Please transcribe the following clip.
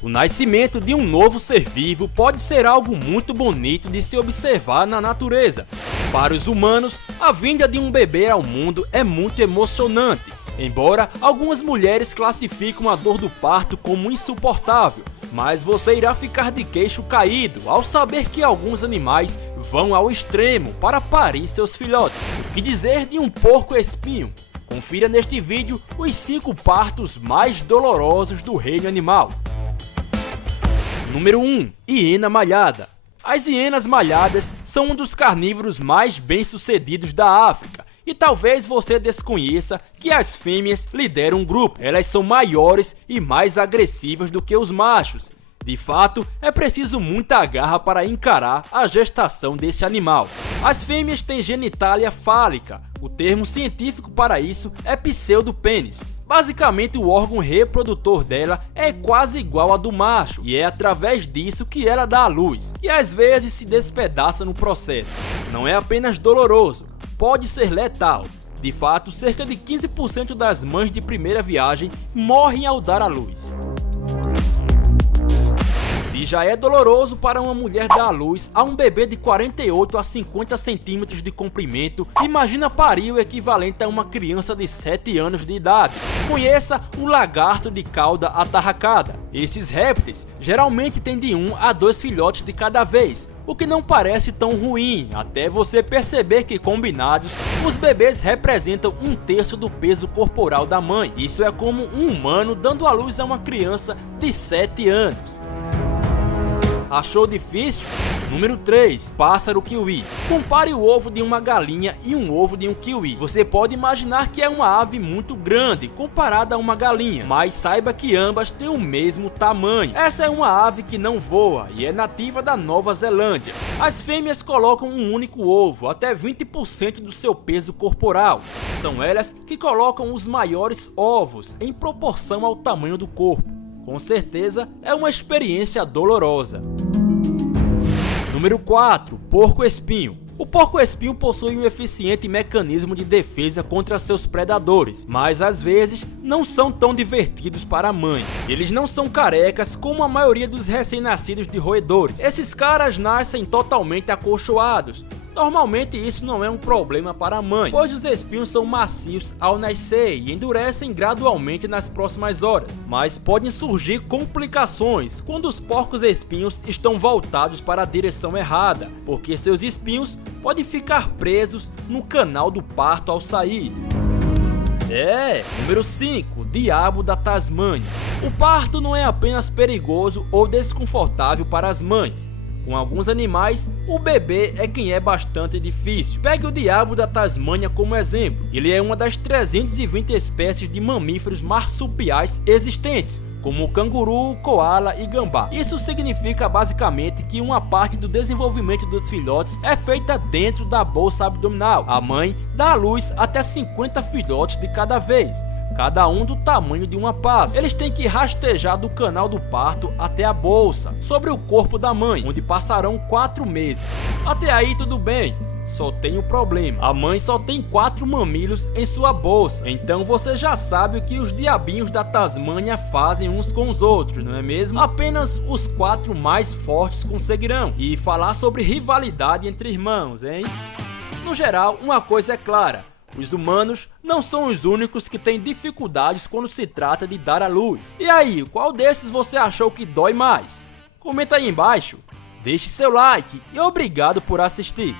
O nascimento de um novo ser vivo pode ser algo muito bonito de se observar na natureza. Para os humanos, a vinda de um bebê ao mundo é muito emocionante, embora algumas mulheres classificam a dor do parto como insuportável, mas você irá ficar de queixo caído ao saber que alguns animais vão ao extremo para parir seus filhotes. O que dizer de um porco-espinho? Confira neste vídeo os 5 partos mais dolorosos do reino animal. Número 1. Hiena malhada. As hienas malhadas são um dos carnívoros mais bem-sucedidos da África, e talvez você desconheça que as fêmeas lideram um grupo. Elas são maiores e mais agressivas do que os machos. De fato, é preciso muita garra para encarar a gestação desse animal. As fêmeas têm genitália fálica. O termo científico para isso é pseudopênis. Basicamente, o órgão reprodutor dela é quase igual ao do macho, e é através disso que ela dá à luz, e às vezes se despedaça no processo. Não é apenas doloroso, pode ser letal. De fato, cerca de 15% das mães de primeira viagem morrem ao dar à luz. Se já é doloroso para uma mulher dar à luz a um bebê de 48 a 50 centímetros de comprimento, imagina parir o equivalente a uma criança de 7 anos de idade. Conheça o lagarto de cauda atarracada. Esses répteis geralmente têm de 1 a 2 filhotes de cada vez, o que não parece tão ruim, até você perceber que, combinados, os bebês representam 1/3 do peso corporal da mãe. Isso é como um humano dando à luz a uma criança de 7 anos. Achou difícil? Número 3. Pássaro kiwi. Compare o ovo de uma galinha e um ovo de um kiwi. Você pode imaginar que é uma ave muito grande comparada a uma galinha, mas saiba que ambas têm o mesmo tamanho. Essa é uma ave que não voa e é nativa da Nova Zelândia. As fêmeas colocam um único ovo, até 20% do seu peso corporal. São elas que colocam os maiores ovos em proporção ao tamanho do corpo. Com certeza é uma experiência dolorosa. Número 4. Porco-espinho. O porco-espinho possui um eficiente mecanismo de defesa contra seus predadores, mas às vezes não são tão divertidos para a mãe. Eles não são carecas como a maioria dos recém-nascidos de roedores. Esses caras nascem totalmente acolchoados. Normalmente isso não é um problema para a mãe, pois os espinhos são macios ao nascer e endurecem gradualmente nas próximas horas. Mas podem surgir complicações quando os porcos-espinhos estão voltados para a direção errada, porque seus espinhos podem ficar presos no canal do parto ao sair. Número 5. Diabo da Tasmânia. O parto não é apenas perigoso ou desconfortável para as mães. Com alguns animais, o bebê é quem é bastante difícil. Pegue o diabo da Tasmânia como exemplo. Ele é uma das 320 espécies de mamíferos marsupiais existentes, como o canguru, coala e gambá. Isso significa basicamente que uma parte do desenvolvimento dos filhotes é feita dentro da bolsa abdominal. A mãe dá à luz até 50 filhotes de cada vez, cada um do tamanho de uma passa. Eles têm que rastejar do canal do parto até a bolsa, sobre o corpo da mãe, onde passarão 4 meses. Até aí tudo bem, só tem um problema. A mãe só tem 4 mamilos em sua bolsa, então você já sabe o que os diabinhos da Tasmânia fazem uns com os outros, não é mesmo? Apenas os 4 mais fortes conseguirão. E falar sobre rivalidade entre irmãos, hein? No geral, uma coisa é clara: os humanos não são os únicos que têm dificuldades quando se trata de dar à luz. E aí, qual desses você achou que dói mais? Comenta aí embaixo, deixe seu like e obrigado por assistir.